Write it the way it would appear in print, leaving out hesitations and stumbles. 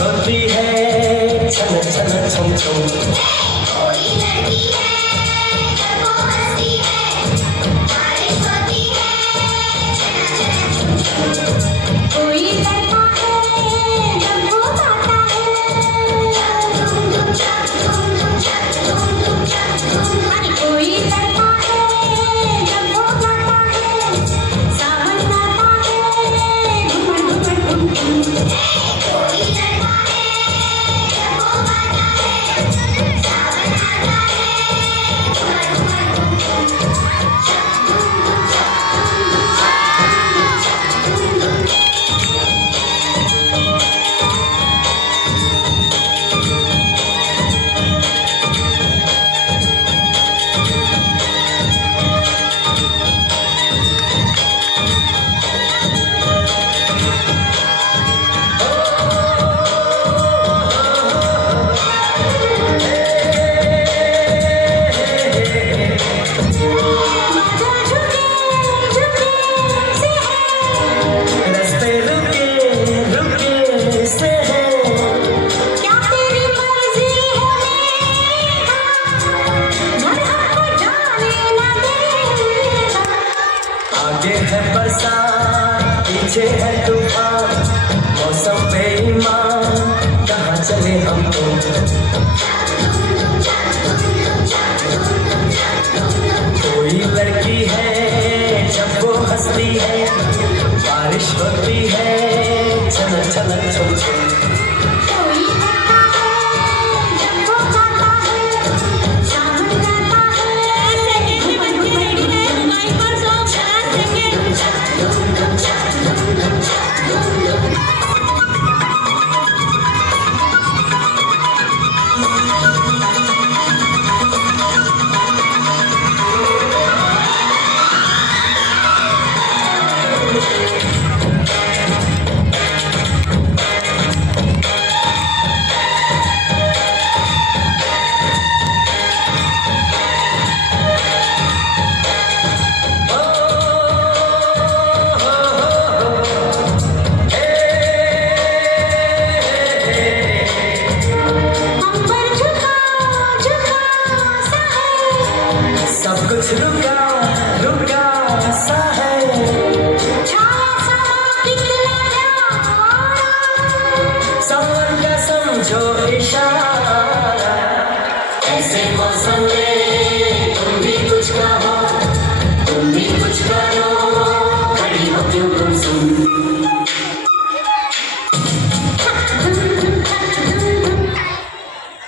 होती है छन छन छम छम। कोई लड़की है जब वो हंसती है बारिश होती है छन छन छम छम। कोई लड़का है जब वो गाता है धूम धूम छक धूम धूम छक धूम धूम छक धूम धूम। अरे कोई लड़का है जब वो गाता है सावन गाता है घुमर घुमर घुम घुम। कोई लड़का है जब वो गाता है सावन आता है घुमर घुमर घुम घुम। छक धूम धूम छक धूम धूम छक धूम धूम। बाजा झुके झुके से है रस्ते रुके रुके से है। क्या तेरी मर्जी है मेरा घर हमको जाने न देगा। आगे है बरसात पीछे है तूफान मौसम बेईमान कहाँ चले हम तो। कोई लड़की है जब वो हंसती है बारिश होती है छन छन छम छम। कोई लड़का है जब वो गाता है सावन गाता है घुमर घुमर घुम माइक पर सॉन्ग शान सेकंड छक धूम धूम छक धूम धूम छक धूम धूम। अंबर झुका झुका सा है सब कुछ रुका रुका सा है। छाया सा दिखला जा सावन का समझो इशारा ऐसे मौसम में